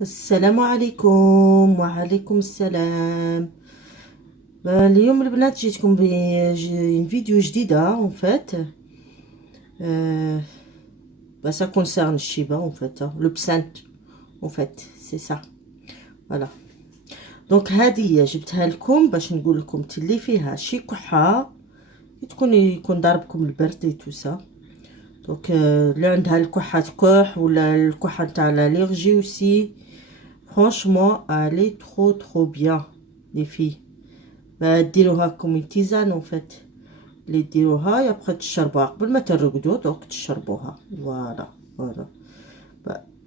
السلام عليكم وعليكم السلام. اليوم البنات جيتكم فيديو جديدة اون فات. ça concerne الشيبة اون فات لو بسانت اون فات سي سا فوالا. دونك هذه جبتها لكم باش نقول لكم اللي فيها شي كحة يكون ضاربكم البرد اي تو سا. دونك اللي عندها الكحة تكح ولا الكحة تاع الالرجي وسي franchement elle est trop bien les filles. ديروها كوم تيزان اون فات اللي ديروها يبقى تشربوها قبل ما ترقدوا دوك تشربوها. فوالا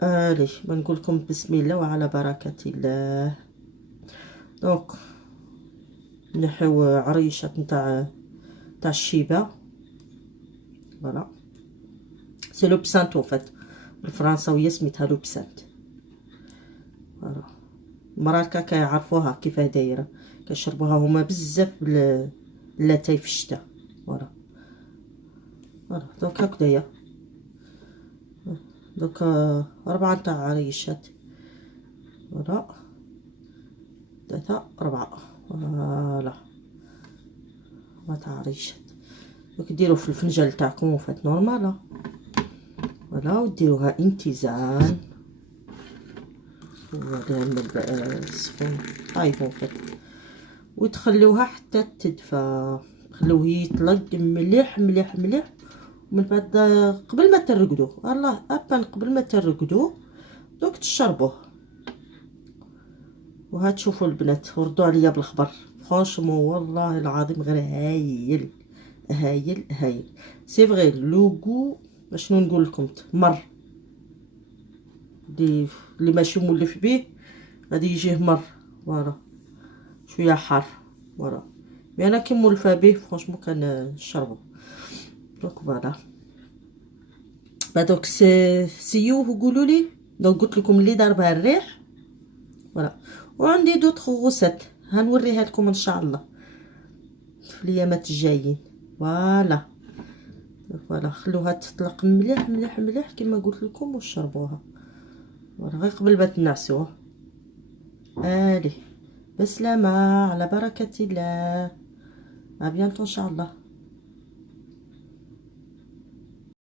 الي بنقول لكم بسم الله وعلى بركة الله. دونك نحيو عريشة تاع الشيبة. فوالا سي لو بسانت اون فات بالفرنساوية سميتها لو بسانت. فوالا المراكا كيعرفوها كيفاه دايره كيشربوها هما بزاف لاتاي في الشتاء. فوالا دونك هكدايا. دوك 4 تاع عريشات. فوالا 3 4 فوالا 4 تاع عريشات. دوك ديرو في الفنجان تاعكم وفات نورمالا. فوالا وديروها انتزان وهذا السخون هايبون فات وتخلوها حتى تدفى. خلوه يطلق مليح مليح مليح ومن بعد قبل ما ترقدوا الله ابان قبل ما ترقدوا دوك تشربوه. وهاد شوفوا البنات وردوا عليا بالخبر فرانشمون والله العظيم غير هايل هايل هايل. سي فغي لوغو شنو نقول لكم مر اللي ماشي مولف به غادي يجيه مر. فوالا شويه حار. فوالا مي انا كي مولفه به فرانشمون كنشربو. دونك فوالا دوك سيو قولوا لي. دونك قلت لكم اللي ضربها الريح. فوالا وعندي دوطخ غوسات هنوريها لكم ان شاء الله في الايامات الجايين. فوالا خلوها تطلق مليح مليح مليح كما قلت لكم وشربوها. فوالا غير قبل ما تنعسوها. بسلامة على بركة الله. ابيانتو ان شاء الله.